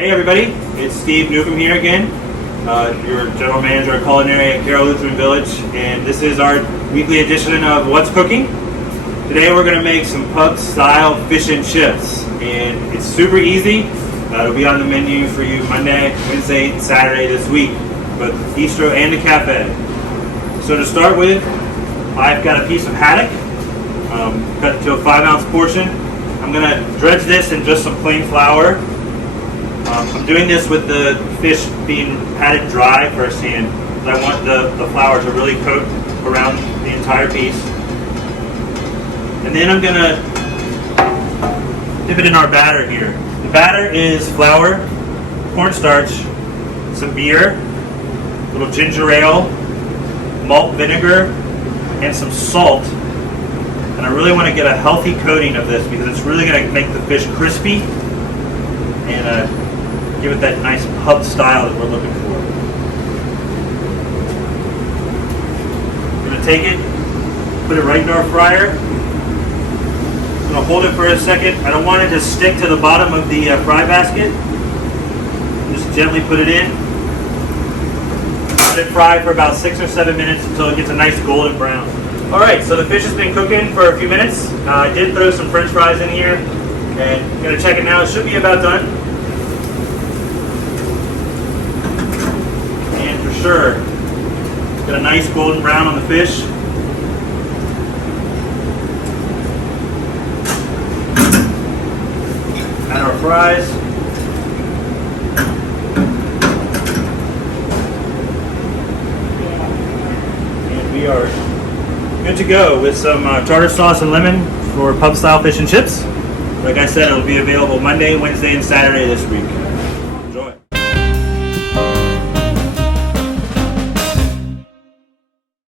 Hey everybody, it's Steve Newcomb here again, your general manager of culinary at Carroll Lutheran Village, and this is our weekly edition of What's Cooking. Today we're going to make some pub-style fish and chips, and it's super easy. It'll be on the menu for you Monday, Wednesday, and Saturday this week, both bistro and the cafe. So to start with, I've got a piece of haddock, cut to a 5-ounce portion. I'm going to dredge this in just some plain flour. I'm doing this with the fish being patted dry firsthand. I want the flour to really coat around the entire piece. And then I'm going to dip it in our batter here. The batter is flour, cornstarch, some beer, a little ginger ale, malt vinegar, and some salt. And I really want to get a healthy coating of this because it's really going to make the fish crispy and give it that nice pub style that we're looking for. We're going to take it, put it right in our fryer. I'm going to hold it for a second. I don't want it to stick to the bottom of the fry basket. Just gently put it in. Let it fry for about 6 or 7 minutes until it gets a nice golden brown. Alright, so the fish has been cooking for a few minutes. I did throw some french fries in here, and I'm going to check it now. It should be about done. And for sure, got a nice golden brown on the fish. Add our fries. And we are good to go with some tartar sauce and lemon for pub style fish and chips. Like I said, it'll be available Monday, Wednesday, and Saturday this week.